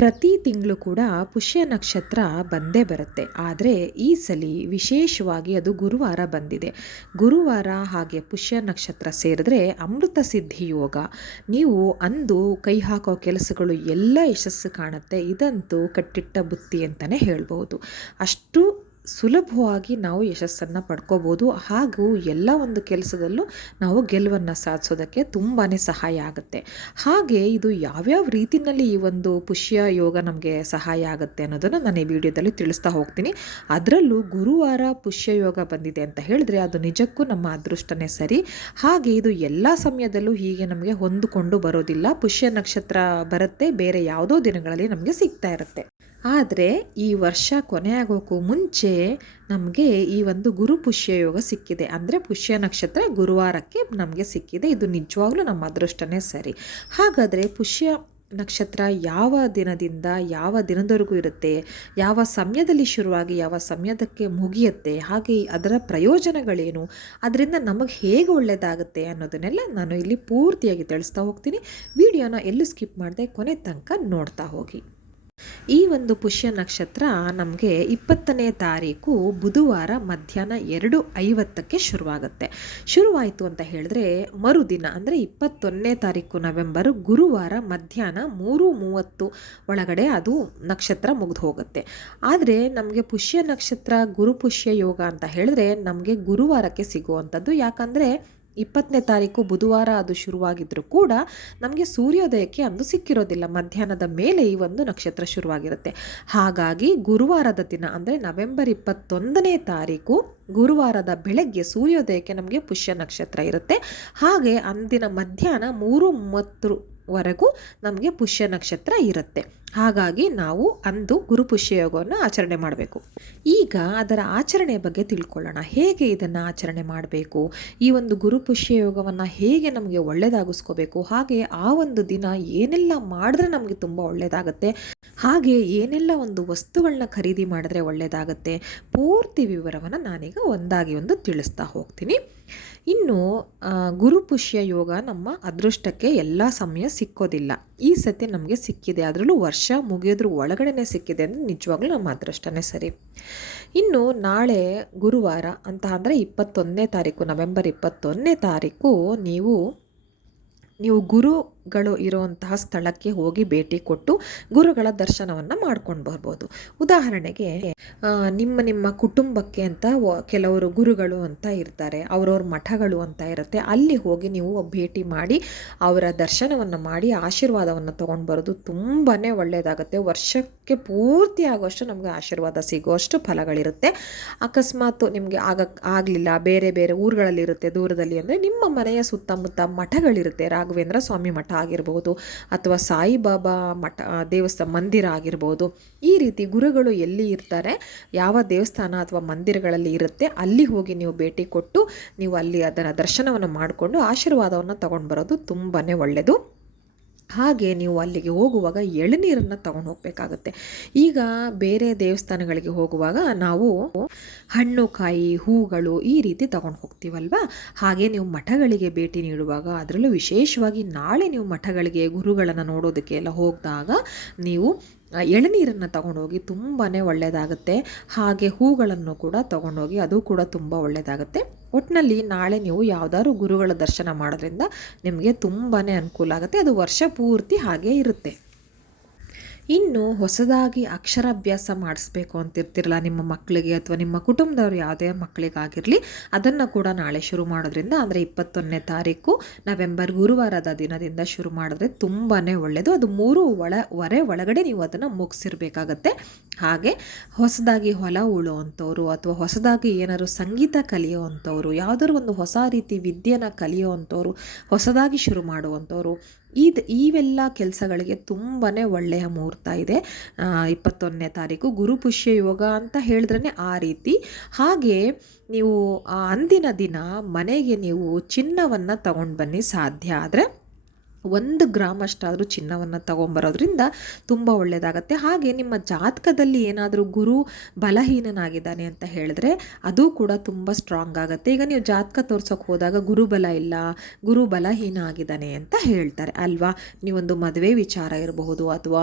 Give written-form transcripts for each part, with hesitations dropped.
ಪ್ರತಿ ತಿಂಗಳು ಕೂಡ ಪುಷ್ಯ ನಕ್ಷತ್ರ ಬಂದೇ ಬರುತ್ತೆ. ಆದರೆ ಈ ಸಲ ವಿಶೇಷವಾಗಿ ಅದು ಗುರುವಾರ ಬಂದಿದೆ. ಗುರುವಾರ ಹಾಗೆ ಪುಷ್ಯ ನಕ್ಷತ್ರ ಸೇರಿದ್ರೆ ಅಮೃತ ಸಿದ್ಧಿ ಯೋಗ. ನೀವು ಅಂದು ಕೈ ಹಾಕೋ ಕೆಲಸಗಳು ಎಲ್ಲ ಯಶಸ್ಸು ಕಾಣುತ್ತೆ. ಇದಂತೂ ಕಟ್ಟಿಟ್ಟ ಬುತ್ತಿ ಅಂತಲೇ ಹೇಳ್ಬೋದು. ಅಷ್ಟು ಸುಲಭವಾಗಿ ನಾವು ಯಶಸ್ಸನ್ನು ಪಡ್ಕೋಬೋದು. ಹಾಗೂ ಎಲ್ಲ ಒಂದು ಕೆಲಸದಲ್ಲೂ ನಾವು ಗೆಲುವನ್ನು ಸಾಧಿಸೋದಕ್ಕೆ ತುಂಬಾ ಸಹಾಯ ಆಗುತ್ತೆ. ಹಾಗೆ ಇದು ಯಾವ್ಯಾವ ರೀತಿಯಲ್ಲಿ ಈ ಒಂದು ಪುಷ್ಯ ಯೋಗ ನಮಗೆ ಸಹಾಯ ಆಗುತ್ತೆ ಅನ್ನೋದನ್ನು ನಾನು ಈ ವಿಡಿಯೋದಲ್ಲಿ ತಿಳಿಸ್ತಾ ಹೋಗ್ತೀನಿ. ಅದರಲ್ಲೂ ಗುರುವಾರ ಪುಷ್ಯ ಯೋಗ ಬಂದಿದೆ ಅಂತ ಹೇಳಿದ್ರೆ ಅದು ನಿಜಕ್ಕೂ ನಮ್ಮ ಅದೃಷ್ಟನೇ ಸರಿ. ಹಾಗೆ ಇದು ಎಲ್ಲ ಸಮಯದಲ್ಲೂ ಹೀಗೆ ನಮಗೆ ಹೊಂದಿಕೊಂಡು ಬರೋದಿಲ್ಲ. ಪುಷ್ಯ ನಕ್ಷತ್ರ ಬರುತ್ತೆ, ಬೇರೆ ಯಾವುದೋ ದಿನಗಳಲ್ಲಿ ನಮಗೆ ಸಿಗ್ತಾ ಇರುತ್ತೆ. ಆದರೆ ಈ ವರ್ಷ ಕೊನೆಯಾಗೋಕ್ಕೂ ಮುಂಚೆ ನಮಗೆ ಈ ಒಂದು ಗುರು ಪುಷ್ಯ ಯೋಗ ಸಿಕ್ಕಿದೆ. ಅಂದರೆ ಪುಷ್ಯ ನಕ್ಷತ್ರ ಗುರುವಾರಕ್ಕೆ ನಮಗೆ ಸಿಕ್ಕಿದೆ. ಇದು ನಿಜವಾಗ್ಲೂ ನಮ್ಮ ಅದೃಷ್ಟನೇ ಸರಿ. ಹಾಗಾದರೆ ಪುಷ್ಯ ನಕ್ಷತ್ರ ಯಾವ ದಿನದಿಂದ ಯಾವ ದಿನದವರೆಗೂ ಇರುತ್ತೆ, ಯಾವ ಸಮಯದಲ್ಲಿ ಶುರುವಾಗಿ ಯಾವ ಸಮಯದಕ್ಕೆ ಮುಗಿಯುತ್ತೆ, ಹಾಗೆ ಅದರ ಪ್ರಯೋಜನಗಳೇನು, ಅದರಿಂದ ನಮಗೆ ಹೇಗೆ ಒಳ್ಳೆಯದಾಗುತ್ತೆ ಅನ್ನೋದನ್ನೆಲ್ಲ ನಾನು ಇಲ್ಲಿ ಪೂರ್ತಿಯಾಗಿ ತಿಳಿಸ್ತಾ ಹೋಗ್ತೀನಿ. ವಿಡಿಯೋನ ಎಲ್ಲೂ ಸ್ಕಿಪ್ ಮಾಡದೆ ಕೊನೆ ತನಕ ನೋಡ್ತಾ ಹೋಗಿ. ಈ ಒಂದು ಪುಷ್ಯ ನಕ್ಷತ್ರ ನಮಗೆ 20ನೇ ತಾರೀಕು ಬುಧವಾರ ಮಧ್ಯಾಹ್ನ 2:50ಕ್ಕೆ ಶುರುವಾಗುತ್ತೆ. ಶುರುವಾಯಿತು ಅಂತ ಹೇಳಿದ್ರೆ ಮರುದಿನ ಅಂದರೆ 21ನೇ ತಾರೀಕು ನವೆಂಬರ್ ಗುರುವಾರ ಮಧ್ಯಾಹ್ನ 3:30 ಒಳಗಡೆ ಅದು ನಕ್ಷತ್ರ ಮುಗಿದು ಹೋಗುತ್ತೆ. ಆದರೆ ನಮಗೆ ಪುಷ್ಯ ನಕ್ಷತ್ರ ಗುರು ಪುಷ್ಯ ಯೋಗ ಅಂತ ಹೇಳಿದ್ರೆ ನಮಗೆ ಗುರುವಾರಕ್ಕೆ ಸಿಗುವಂಥದ್ದು. ಯಾಕಂದರೆ 20ನೇ ತಾರೀಕು ಬುಧವಾರ ಅದು ಶುರುವಾಗಿದ್ದರೂ ಕೂಡ ನಮಗೆ ಸೂರ್ಯೋದಯಕ್ಕೆ ಅಂದು ಸಿಕ್ಕಿರೋದಿಲ್ಲ. ಮಧ್ಯಾಹ್ನದ ಮೇಲೆ ಈ ಒಂದು ನಕ್ಷತ್ರ ಶುರುವಾಗಿರುತ್ತೆ. ಹಾಗಾಗಿ ಗುರುವಾರದ ದಿನ ಅಂದರೆ ನವೆಂಬರ್ 21ನೇ ತಾರೀಕು ಗುರುವಾರದ ಬೆಳಗ್ಗೆ ಸೂರ್ಯೋದಯಕ್ಕೆ ನಮಗೆ ಪುಷ್ಯ ನಕ್ಷತ್ರ ಇರುತ್ತೆ. ಹಾಗೆ ಅಂದಿನ ಮಧ್ಯಾಹ್ನ 3:30ವರೆಗೂ ನಮಗೆ ಪುಷ್ಯ ನಕ್ಷತ್ರ ಇರುತ್ತೆ. ಹಾಗಾಗಿ ನಾವು ಅಂದು ಗುರು ಪುಷ್ಯ ಯೋಗವನ್ನು ಆಚರಣೆ ಮಾಡಬೇಕು. ಈಗ ಅದರ ಆಚರಣೆಯ ಬಗ್ಗೆ ತಿಳ್ಕೊಳ್ಳೋಣ. ಹೇಗೆ ಇದನ್ನು ಆಚರಣೆ ಮಾಡಬೇಕು, ಈ ಒಂದು ಗುರು ಪುಷ್ಯ ಯೋಗವನ್ನು ಹೇಗೆ ನಮಗೆ ಒಳ್ಳೆಯದಾಗಿಸ್ಕೋಬೇಕು, ಹಾಗೆ ಆ ಒಂದು ದಿನ ಏನೆಲ್ಲ ಮಾಡಿದ್ರೆ ನಮಗೆ ತುಂಬ ಒಳ್ಳೆಯದಾಗುತ್ತೆ, ಹಾಗೆ ಏನೆಲ್ಲ ಒಂದು ವಸ್ತುಗಳನ್ನ ಖರೀದಿ ಮಾಡಿದ್ರೆ ಒಳ್ಳೆಯದಾಗುತ್ತೆ, ಪೂರ್ತಿ ವಿವರವನ್ನು ನಾನೀಗ ಒಂದಾಗಿ ಒಂದು ತಿಳಿಸ್ತಾ ಹೋಗ್ತೀನಿ. ಇನ್ನು ಗುರು ಪುಷ್ಯ ಯೋಗ ನಮ್ಮ ಅದೃಷ್ಟಕ್ಕೆ ಎಲ್ಲ ಸಮಯ ಸಿಕ್ಕೋದಿಲ್ಲ. ಈ ಸತಿ ನಮಗೆ ಸಿಕ್ಕಿದೆ, ಅದರಲ್ಲೂ ವರ್ಷ ಮುಗಿಯೋದ್ರ ಒಳಗಡೆನೆ ಸಿಕ್ಕಿದೆ ಅಂದರೆ ನಿಜವಾಗ್ಲೂ ನಮ್ಮ ಅದೃಷ್ಟನೇ ಸರಿ. ಇನ್ನು ನಾಳೆ ಗುರುವಾರ ಅಂತ ಅಂದರೆ 21ನೇ ತಾರೀಕು ನವೆಂಬರ್ 21ನೇ ತಾರೀಕು ನೀವು ಗುರುಗಳು ಇರುವಂತಹ ಸ್ಥಳಕ್ಕೆ ಹೋಗಿ ಭೇಟಿ ಕೊಟ್ಟು ಗುರುಗಳ ದರ್ಶನವನ್ನು ಮಾಡ್ಕೊಂಡು ಬರ್ಬೋದು. ಉದಾಹರಣೆಗೆ ನಿಮ್ಮ ಕುಟುಂಬಕ್ಕೆ ಅಂತ ಕೆಲವರು ಗುರುಗಳು ಅಂತ ಇರ್ತಾರೆ, ಅವ್ರವ್ರ ಮಠಗಳು ಅಂತ ಇರುತ್ತೆ. ಅಲ್ಲಿ ಹೋಗಿ ನೀವು ಭೇಟಿ ಮಾಡಿ ಅವರ ದರ್ಶನವನ್ನು ಮಾಡಿ ಆಶೀರ್ವಾದವನ್ನು ತೊಗೊಂಡು ಬರೋದು ತುಂಬಾ ಒಳ್ಳೆಯದಾಗುತ್ತೆ. ವರ್ಷಕ್ಕೆ ಪೂರ್ತಿ ಆಗೋಷ್ಟು ನಮಗೆ ಆಶೀರ್ವಾದ ಸಿಗೋಷ್ಟು ಫಲಗಳಿರುತ್ತೆ. ಅಕಸ್ಮಾತ್ ನಿಮಗೆ ಆಗಲಿಲ್ಲ, ಬೇರೆ ಬೇರೆ ಊರುಗಳಲ್ಲಿರುತ್ತೆ ದೂರದಲ್ಲಿ ಅಂದರೆ ನಿಮ್ಮ ಮನೆಯ ಸುತ್ತಮುತ್ತ ಮಠಗಳಿರುತ್ತೆ. ರಾಘವೇಂದ್ರ ಸ್ವಾಮಿ ಮಠ ಆಗಿರ್ಬೋದು ಅಥವಾ ಸಾಯಿಬಾಬಾ ಮಠ ದೇವಸ್ಥಾನ ಮಂದಿರ ಆಗಿರ್ಬೋದು. ಈ ರೀತಿ ಗುರುಗಳು ಎಲ್ಲಿ ಇರ್ತಾರೆ, ಯಾವ ದೇವಸ್ಥಾನ ಅಥವಾ ಮಂದಿರಗಳಲ್ಲಿ ಇರುತ್ತೆ, ಅಲ್ಲಿ ಹೋಗಿ ನೀವು ಭೇಟಿ ಕೊಟ್ಟು ನೀವು ಅಲ್ಲಿ ಅದನ್ನು ದರ್ಶನವನ್ನು ಮಾಡಿಕೊಂಡು ಆಶೀರ್ವಾದವನ್ನು ತಗೊಂಡು ಬರೋದು ತುಂಬಾ ಒಳ್ಳೆಯದು. ಹಾಗೆ ನೀವು ಅಲ್ಲಿಗೆ ಹೋಗುವಾಗ ಎಳನೀರನ್ನು ತಗೊಂಡು ಹೋಗಬೇಕಾಗುತ್ತೆ. ಈಗ ಬೇರೆ ದೇವಸ್ಥಾನಗಳಿಗೆ ಹೋಗುವಾಗ ನಾವು ಹಣ್ಣು ಕಾಯಿ ಹೂಗಳು ಈ ರೀತಿ ತಗೊಂಡು ಹೋಗ್ತೀವಲ್ವ. ಹಾಗೆ ನೀವು ಮಠಗಳಿಗೆ ಭೇಟಿ ನೀಡುವಾಗ, ಅದರಲ್ಲೂ ವಿಶೇಷವಾಗಿ ನಾಳೆ ನೀವು ಮಠಗಳಿಗೆ ಗುರುಗಳನ್ನು ನೋಡೋದಕ್ಕೆ ಎಲ್ಲ ಹೋಗಿದಾಗ ನೀವು ಎಳನೀರನ್ನು ತಗೊಂಡೋಗಿ ತುಂಬಾ ಒಳ್ಳೆಯದಾಗುತ್ತೆ. ಹಾಗೆ ಹೂಗಳನ್ನು ಕೂಡ ತಗೊಂಡೋಗಿ, ಅದು ಕೂಡ ತುಂಬ ಒಳ್ಳೆಯದಾಗುತ್ತೆ. ಒಟ್ಟಿನಲ್ಲಿ ನಾಳೆ ನೀವು ಯಾವುದಾದ್ರು ಗುರುಗಳ ದರ್ಶನ ಮಾಡೋದ್ರಿಂದ ನಿಮಗೆ ತುಂಬಾ ಅನುಕೂಲ ಆಗುತ್ತೆ. ಅದು ವರ್ಷ ಪೂರ್ತಿ ಹಾಗೇ ಇರುತ್ತೆ. ಇನ್ನು ಹೊಸದಾಗಿ ಅಕ್ಷರಾಭ್ಯಾಸ ಮಾಡಿಸ್ಬೇಕು ಅಂತಿರ್ತಿರಲ್ಲ ನಿಮ್ಮ ಮಕ್ಕಳಿಗೆ ಅಥವಾ ನಿಮ್ಮ ಕುಟುಂಬದವ್ರು ಯಾವುದೇ ಮಕ್ಕಳಿಗಾಗಿರಲಿ, ಅದನ್ನು ಕೂಡ ನಾಳೆ ಶುರು ಮಾಡೋದ್ರಿಂದ ಅಂದರೆ 21ನೇ ತಾರೀಕು ನವೆಂಬರ್ ಗುರುವಾರದ ದಿನದಿಂದ ಶುರು ಮಾಡಿದ್ರೆ ತುಂಬಾ ಒಳ್ಳೆಯದು. ಅದು 3:15 ಒಳಗಡೆ ನೀವು ಅದನ್ನು ಮುಗಿಸಿರ್ಬೇಕಾಗತ್ತೆ. ಹಾಗೆ ಹೊಸದಾಗಿ ಹೊಲ ಉಳುವಂಥವ್ರು ಅಥವಾ ಹೊಸದಾಗಿ ಏನಾದ್ರು ಸಂಗೀತ ಕಲಿಯುವಂಥವ್ರು, ಯಾವುದಾದ್ರು ಒಂದು ಹೊಸ ರೀತಿ ವಿದ್ಯೆನ ಕಲಿಯುವಂಥವ್ರು, ಹೊಸದಾಗಿ ಶುರು ಮಾಡುವಂಥವ್ರು, ಇವೆಲ್ಲ ಕೆಲಸಗಳಿಗೆ ತುಂಬಾ ಒಳ್ಳೆಯ ಮುಹೂರ್ತ ಇದೆ 21ನೇ ತಾರೀಕು. ಗುರು ಪುಷ್ಯ ಯೋಗ ಅಂತ ಹೇಳಿದ್ರೇ ಆ ರೀತಿ. ಹಾಗೆ ನೀವು ಅಂದಿನ ದಿನ ಮನೆಗೆ ನೀವು ಚಿನ್ನವನ್ನು ತಗೊಂಡು ಬನ್ನಿ ಸಾಧ್ಯ ಆದರೆ. 1 ಗ್ರಾಮ್ ಅಷ್ಟಾದರೂ ಚಿನ್ನವನ್ನು ತಗೊಂಬರೋದ್ರಿಂದ ತುಂಬ ಒಳ್ಳೆಯದಾಗತ್ತೆ. ಹಾಗೆ ನಿಮ್ಮ ಜಾತಕದಲ್ಲಿ ಏನಾದರೂ ಗುರು ಬಲಹೀನನಾಗಿದ್ದಾನೆ ಅಂತ ಹೇಳಿದ್ರೆ ಅದು ಕೂಡ ತುಂಬ ಸ್ಟ್ರಾಂಗ್ ಆಗುತ್ತೆ. ಈಗ ನೀವು ಜಾತಕ ತೋರ್ಸೋಕೆ ಹೋದಾಗ ಗುರು ಬಲ ಇಲ್ಲ, ಗುರು ಬಲಹೀನ ಆಗಿದ್ದಾನೆ ಅಂತ ಹೇಳ್ತಾರೆ ಅಲ್ವಾ. ನೀವೊಂದು ಮದುವೆ ವಿಚಾರ ಇರಬಹುದು ಅಥವಾ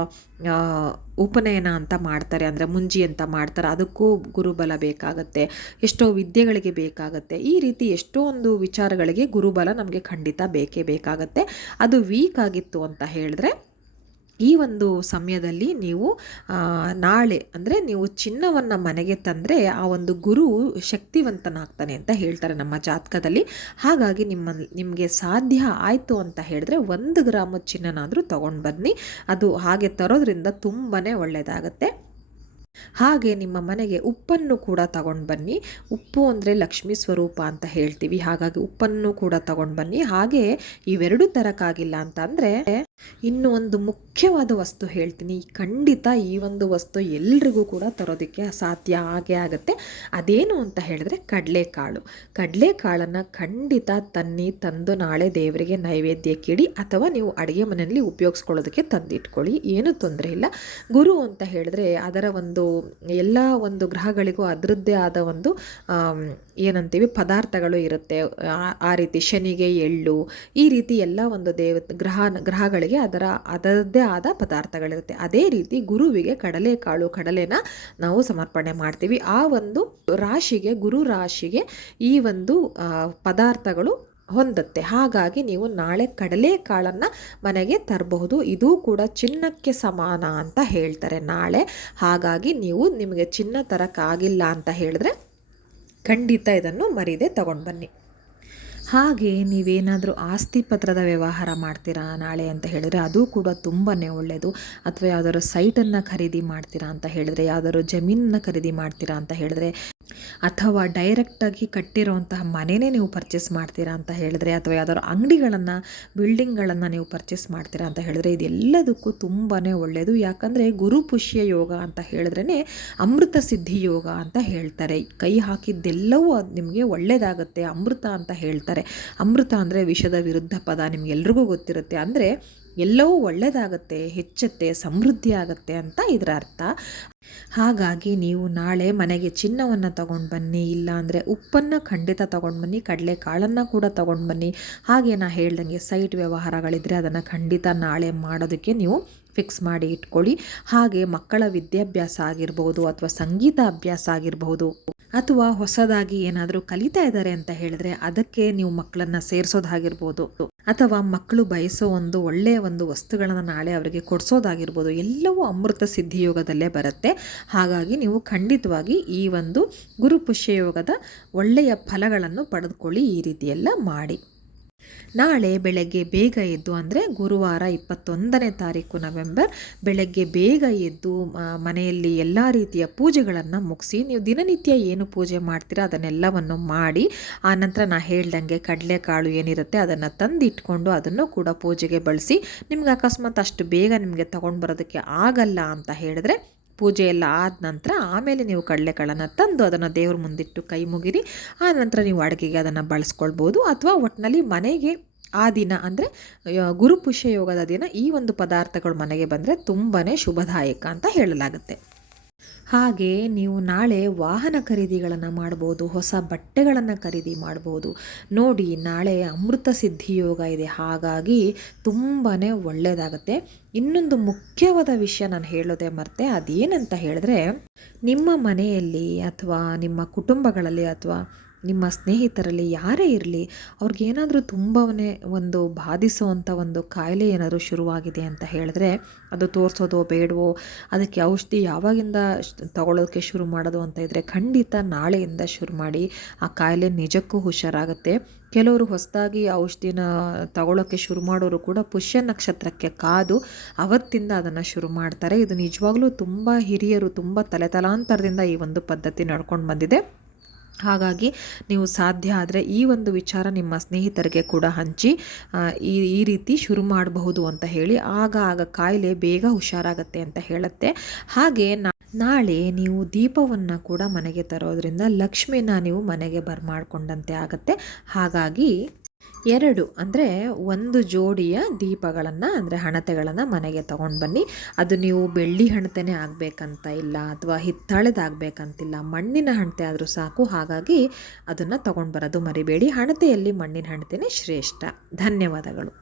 ಉಪನಯನ ಅಂತ ಮಾಡ್ತಾರೆ, ಅಂದರೆ ಮುಂಜಿ ಅಂತ ಮಾಡ್ತಾರೆ, ಅದಕ್ಕೂ ಗುರುಬಲ ಬೇಕಾಗತ್ತೆ. ಎಷ್ಟೋ ವಿದ್ಯೆಗಳಿಗೆ ಬೇಕಾಗತ್ತೆ. ಈ ರೀತಿ ಎಷ್ಟೊಂದು ವಿಚಾರಗಳಿಗೆ ಗುರುಬಲ ನಮಗೆ ಖಂಡಿತ ಬೇಕೇ ಬೇಕಾಗತ್ತೆ. ಅದು ವೀಕ್ ಆಗಿತ್ತು ಅಂತ ಹೇಳಿದ್ರೆ ಈ ಒಂದು ಸಮಯದಲ್ಲಿ ನೀವು ನಾಳೆ ಅಂದರೆ ನೀವು ಚಿನ್ನವನ್ನು ಮನೆಗೆ ತಂದರೆ ಆ ಒಂದು ಗುರು ಶಕ್ತಿವಂತನಾಗ್ತಾನೆ ಅಂತ ಹೇಳ್ತಾರೆ ನಮ್ಮ ಜಾತಕದಲ್ಲಿ. ಹಾಗಾಗಿ ನಿಮಗೆ ಸಾಧ್ಯ ಆಯಿತು ಅಂತ ಹೇಳಿದ್ರೆ 1 ಗ್ರಾಮ ಚಿನ್ನನಾದರೂ ತೊಗೊಂಡು ಬನ್ನಿ. ಅದು ಹಾಗೆ ತರೋದ್ರಿಂದ ತುಂಬಾ ಒಳ್ಳೆಯದಾಗತ್ತೆ. ಹಾಗೆ ನಿಮ್ಮ ಮನೆಗೆ ಉಪ್ಪನ್ನು ಕೂಡ ತಗೊಂಡು ಬನ್ನಿ. ಉಪ್ಪು ಅಂದರೆ ಲಕ್ಷ್ಮೀ ಸ್ವರೂಪ ಅಂತ ಹೇಳ್ತೀವಿ. ಹಾಗಾಗಿ ಉಪ್ಪನ್ನು ಕೂಡ ತಗೊಂಡು ಬನ್ನಿ. ಹಾಗೆ ಇವೆರಡೂ ತರಕ್ಕಾಗಿಲ್ಲ ಅಂತ ಅಂದರೆ ಇನ್ನು ಒಂದು ಮುಖ್ಯವಾದ ವಸ್ತು ಹೇಳ್ತೀನಿ. ಖಂಡಿತ ಈ ಒಂದು ವಸ್ತು ಎಲ್ರಿಗೂ ಕೂಡ ತರೋದಕ್ಕೆ ಸಾಧ್ಯ ಆಗೇ ಆಗುತ್ತೆ. ಅದೇನು ಅಂತ ಹೇಳಿದ್ರೆ ಕಡಲೆಕಾಳನ್ನು ಖಂಡಿತ ತಂದು ನಾಳೆ ದೇವರಿಗೆ ನೈವೇದ್ಯಕ್ಕೆ ಇಡಿ, ಅಥವಾ ನೀವು ಅಡುಗೆ ಮನೆಯಲ್ಲಿ ಉಪಯೋಗಿಸ್ಕೊಳ್ಳೋದಕ್ಕೆ ತಂದಿಟ್ಕೊಳ್ಳಿ, ಏನೂ ತೊಂದರೆ ಇಲ್ಲ. ಗುರು ಅಂತ ಹೇಳಿದ್ರೆ ಅದರ ಒಂದು ಎಲ್ಲ ಒಂದು ಗ್ರಹಗಳಿಗೂ ಅದರದ್ದೇ ಆದ ಒಂದು ಏನಂತೀವಿ ಪದಾರ್ಥಗಳು ಇರುತ್ತೆ. ಆ ರೀತಿ ಶನಿಗೆ ಎಳ್ಳು, ಈ ರೀತಿ ಎಲ್ಲ ಒಂದು ಗ್ರಹಗಳಿಗೆ ಅದರದ್ದೇ ಆದ ಪದಾರ್ಥಗಳಿರುತ್ತೆ. ಅದೇ ರೀತಿ ಗುರುವಿಗೆ ಕಡಲೆನ ನಾವು ಸಮರ್ಪಣೆ ಮಾಡ್ತೀವಿ. ಆ ಒಂದು ರಾಶಿಗೆ, ಗುರು ರಾಶಿಗೆ ಈ ಒಂದು ಪದಾರ್ಥಗಳು ಹೊಂದುತ್ತೆ. ಹಾಗಾಗಿ ನೀವು ನಾಳೆ ಕಡಲೆಕಾಳನ್ನು ಮನೆಗೆ ತರಬಹುದು. ಇದು ಕೂಡ ಚಿನ್ನಕ್ಕೆ ಸಮಾನ ಅಂತ ಹೇಳ್ತಾರೆ ನಾಳೆ. ಹಾಗಾಗಿ ನಿಮಗೆ ಚಿನ್ನ ತರಕ್ಕಾಗಿಲ್ಲ ಅಂತ ಹೇಳಿದ್ರೆ ಖಂಡಿತ ಇದನ್ನು ಮರೀದೆ ತಗೊಂಡು ಬನ್ನಿ. ಹಾಗೆ ನೀವೇನಾದರೂ ಆಸ್ತಿ ಪತ್ರದ ವ್ಯವಹಾರ ಮಾಡ್ತೀರಾ ನಾಳೆ ಅಂತ ಹೇಳಿದರೆ ಅದು ಕೂಡ ತುಂಬಾ ಒಳ್ಳೆಯದು. ಅಥವಾ ಯಾವುದಾದ್ರು ಸೈಟನ್ನು ಖರೀದಿ ಮಾಡ್ತೀರಾ ಅಂತ ಹೇಳಿದ್ರೆ, ಯಾವುದಾದ್ರು ಜಮೀನನ್ನು ಖರೀದಿ ಮಾಡ್ತೀರಾ ಅಂತ ಹೇಳಿದ್ರೆ, ಅಥವಾ ಡೈರೆಕ್ಟಾಗಿ ಕಟ್ಟಿರೋಂತಹ ಮನೆಯೇ ನೀವು ಪರ್ಚೇಸ್ ಮಾಡ್ತೀರಾ ಅಂತ ಹೇಳಿದ್ರೆ, ಅಥವಾ ಯಾವ್ದಾದ್ರು ಬಿಲ್ಡಿಂಗ್ಗಳನ್ನು ನೀವು ಪರ್ಚೇಸ್ ಮಾಡ್ತೀರಾ ಅಂತ ಹೇಳಿದ್ರೆ, ಇದೆಲ್ಲದಕ್ಕೂ ತುಂಬಾ ಒಳ್ಳೆಯದು. ಯಾಕಂದರೆ ಗುರು ಪುಷ್ಯ ಯೋಗ ಅಂತ ಹೇಳಿದ್ರೇ ಅಮೃತ ಸಿದ್ಧಿ ಯೋಗ ಅಂತ ಹೇಳ್ತಾರೆ. ಕೈ ಹಾಕಿದ್ದೆಲ್ಲವೂ ಅದು ನಿಮಗೆ ಒಳ್ಳೆಯದಾಗುತ್ತೆ. ಅಮೃತ ಅಂತ ಹೇಳ್ತಾರೆ. ಅಮೃತ ಅಂದರೆ ವಿಷದ ವಿರುದ್ಧ ಪದ, ನಿಮಗೆಲ್ರಿಗೂ ಗೊತ್ತಿರುತ್ತೆ. ಅಂದರೆ ಎಲ್ಲವೂ ಒಳ್ಳೆಯದಾಗತ್ತೆ, ಹೆಚ್ಚುತ್ತೆ, ಸಮೃದ್ಧಿ ಆಗುತ್ತೆ ಅಂತ ಇದರ ಅರ್ಥ. ಹಾಗಾಗಿ ನೀವು ನಾಳೆ ಮನೆಗೆ ಚಿನ್ನವನ್ನು ತಗೊಂಡು ಬನ್ನಿ, ಇಲ್ಲಾಂದರೆ ಉಪ್ಪನ್ನು ಖಂಡಿತ ತಗೊಂಡು ಬನ್ನಿ, ಕಡಲೆಕಾಳನ್ನು ಕೂಡ ತಗೊಂಡು ಬನ್ನಿ. ಹಾಗೆ ನಾ ಹೇಳ್ದಂಗೆ ಸೈಟ್ ವ್ಯವಹಾರಗಳಿದ್ದರೆ ಅದನ್ನು ಖಂಡಿತ ನಾಳೆ ಮಾಡೋದಕ್ಕೆ ನೀವು ಫಿಕ್ಸ್ ಮಾಡಿ ಇಟ್ಕೊಳ್ಳಿ. ಹಾಗೆ ಮಕ್ಕಳ ವಿದ್ಯಾಭ್ಯಾಸ ಆಗಿರ್ಬೋದು, ಅಥವಾ ಸಂಗೀತ ಅಭ್ಯಾಸ ಆಗಿರಬಹುದು, ಅಥವಾ ಹೊಸದಾಗಿ ಏನಾದರೂ ಕಲಿತಾ ಇದ್ದಾರೆ ಅಂತ ಹೇಳಿದ್ರೆ ಅದಕ್ಕೆ ನೀವು ಮಕ್ಕಳನ್ನು ಸೇರಿಸೋದಾಗಿರ್ಬೋದು, ಅಥವಾ ಮಕ್ಕಳು ಬಯಸೋ ಒಳ್ಳೆಯ ವಸ್ತುಗಳನ್ನು ನಾಳೆ ಅವರಿಗೆ ಕೊಡಿಸೋದಾಗಿರ್ಬೋದು, ಎಲ್ಲವೂ ಅಮೃತ ಸಿದ್ಧಿಯೋಗದಲ್ಲೇ ಬರುತ್ತೆ. ಹಾಗಾಗಿ ನೀವು ಖಂಡಿತವಾಗಿ ಈ ಒಂದು ಗುರುಪುಷ್ಯ ಯೋಗದ ಒಳ್ಳೆಯ ಫಲಗಳನ್ನು ಪಡೆದುಕೊಳ್ಳಿ. ಈ ರೀತಿಯೆಲ್ಲ ಮಾಡಿ. ನಾಳೆ ಬೆಳಗ್ಗೆ ಬೇಗ ಎದ್ದು, ಅಂದರೆ ಗುರುವಾರ 21ನೇ ತಾರೀಕು ನವೆಂಬರ್, ಬೆಳಗ್ಗೆ ಬೇಗ ಎದ್ದು ಮನೆಯಲ್ಲಿ ಎಲ್ಲ ರೀತಿಯ ಪೂಜೆಗಳನ್ನು ಮುಗಿಸಿ, ನೀವು ದಿನನಿತ್ಯ ಏನು ಪೂಜೆ ಮಾಡ್ತೀರಾ ಅದನ್ನೆಲ್ಲವನ್ನು ಮಾಡಿ, ಆನಂತರ ನಾ ಹೇಳ್ದಂಗೆ ಕಡಲೆಕಾಳು ಏನಿರುತ್ತೆ ಅದನ್ನು ತಂದಿಟ್ಕೊಂಡು ಅದನ್ನು ಕೂಡ ಪೂಜೆಗೆ ಬಳಸಿ. ನಿಮ್ಗೆ ಅಕಸ್ಮಾತ್ ಅಷ್ಟು ಬೇಗ ನಿಮಗೆ ತೊಗೊಂಡು ಬರೋದಕ್ಕೆ ಆಗಲ್ಲ ಅಂತ ಹೇಳಿದ್ರೆ, ಪೂಜೆ ಎಲ್ಲ ಆದ ನಂತರ ಆಮೇಲೆ ನೀವು ಕಡಲೆಕಾಳನ್ನು ತಂದು ಅದನ್ನು ದೇವ್ರ ಮುಂದಿಟ್ಟು ಕೈ ಮುಗಿರಿ. ಆ ನಂತರ ನೀವು ಅಡುಗೆಗೆ ಅದನ್ನು ಬಳಸ್ಕೊಳ್ಬೋದು. ಅಥವಾ ಒಟ್ಟಿನಲ್ಲಿ ಮನೆಗೆ ಆ ದಿನ ಅಂದರೆ ಗುರುಪುಷ್ಯ ಯೋಗದ ದಿನ ಈ ಒಂದು ಪದಾರ್ಥಗಳು ಮನೆಗೆ ಬಂದರೆ ತುಂಬಾ ಶುಭದಾಯಕ ಅಂತ ಹೇಳಲಾಗುತ್ತೆ. ಹಾಗೆ ನೀವು ನಾಳೆ ವಾಹನ ಖರೀದಿಗಳನ್ನು ಮಾಡ್ಬೋದು, ಹೊಸ ಬಟ್ಟೆಗಳನ್ನು ಖರೀದಿ ಮಾಡ್ಬೋದು. ನೋಡಿ, ನಾಳೆ ಅಮೃತ ಸಿದ್ಧಿ ಯೋಗ ಇದೆ. ಹಾಗಾಗಿ ತುಂಬಾ ಒಳ್ಳೆಯದಾಗುತ್ತೆ. ಇನ್ನೊಂದು ಮುಖ್ಯವಾದ ವಿಷಯ ನಾನು ಹೇಳೋದೇ ಮರ್ತೆ, ಅದೇನಂತ ಹೇಳಿದ್ರೆ, ನಿಮ್ಮ ಮನೆಯಲ್ಲಿ ಅಥವಾ ನಿಮ್ಮ ಕುಟುಂಬಗಳಲ್ಲಿ ಅಥವಾ ನಿಮ್ಮ ಸ್ನೇಹಿತರಲ್ಲಿ ಯಾರೇ ಇರಲಿ, ಅವ್ರಿಗೇನಾದರೂ ತುಂಬಾ ಬಾಧಿಸುವಂಥ ಕಾಯಿಲೆ ಏನಾದರೂ ಶುರುವಾಗಿದೆ ಅಂತ ಹೇಳಿದ್ರೆ, ಅದು ತೋರಿಸೋದೋ ಬೇಡವೋ, ಅದಕ್ಕೆ ಔಷಧಿ ಯಾವಾಗಿಂದ ತಗೊಳ್ಳೋದಕ್ಕೆ ಶುರು ಮಾಡೋದು ಅಂತ ಇದ್ದರೆ ಖಂಡಿತ ನಾಳೆಯಿಂದ ಶುರು ಮಾಡಿ. ಆ ಕಾಯಿಲೆ ನಿಜಕ್ಕೂ ಹುಷಾರಾಗುತ್ತೆ. ಕೆಲವರು ಹೊಸದಾಗಿ ಔಷಧಿನ ತಗೊಳ್ಳೋಕ್ಕೆ ಶುರು ಮಾಡೋರು ಕೂಡ ಪುಷ್ಯ ನಕ್ಷತ್ರಕ್ಕೆ ಕಾದು ಅವತ್ತಿಂದ ಅದನ್ನು ಶುರು ಮಾಡ್ತಾರೆ. ಇದು ನಿಜವಾಗ್ಲೂ ತುಂಬ ಹಿರಿಯರು ತುಂಬ ತಲೆತಲಾಂತರದಿಂದ ಈ ಒಂದು ಪದ್ಧತಿ ನಡ್ಕೊಂಡು ಬಂದಿದೆ. ಹಾಗಾಗಿ ನೀವು ಸಾಧ್ಯ ಆದರೆ ಈ ಒಂದು ವಿಚಾರ ನಿಮ್ಮ ಸ್ನೇಹಿತರಿಗೆ ಕೂಡ ಹಂಚಿ ಈ ರೀತಿ ಶುರು ಮಾಡಬಹುದು ಅಂತ ಹೇಳಿ. ಆಗ ಕಾಯಿಲೆ ಬೇಗ ಹುಷಾರಾಗತ್ತೆ ಅಂತ ಹೇಳುತ್ತೆ. ಹಾಗೆ ನಾಳೆ ನೀವು ದೀಪವನ್ನು ಕೂಡ ಮನೆಗೆ ತರೋದ್ರಿಂದ ಲಕ್ಷ್ಮಿನ ನೀವು ಮನೆಗೆ ಬರಮಾಡ್ಕೊಂಡಂತೆ ಆಗುತ್ತೆ. ಹಾಗಾಗಿ 2 ಅಂದರೆ ಒಂದು ಜೋಡಿಯ ದೀಪಗಳನ್ನು ಅಂದರೆ ಹಣತೆಗಳನ್ನು ಮನೆಗೆ ತಗೊಂಡು ಬನ್ನಿ. ಅದು ನೀವು ಬೆಳ್ಳಿ ಹಣತೆನೇ ಆಗಬೇಕಂತ ಇಲ್ಲ, ಅಥವಾ ಹಿತ್ತಾಳೆದಾಗಬೇಕಂತಿಲ್ಲ, ಮಣ್ಣಿನ ಹಣತೆ ಆದರೂ ಸಾಕು. ಹಾಗಾಗಿ ಅದನ್ನು ತಗೊಂಡು ಬರೋದು ಮರಿಬೇಡಿ. ಹಣತೆಯಲ್ಲಿ ಮಣ್ಣಿನ ಹಣತೆನೇ ಶ್ರೇಷ್ಠ. ಧನ್ಯವಾದಗಳು.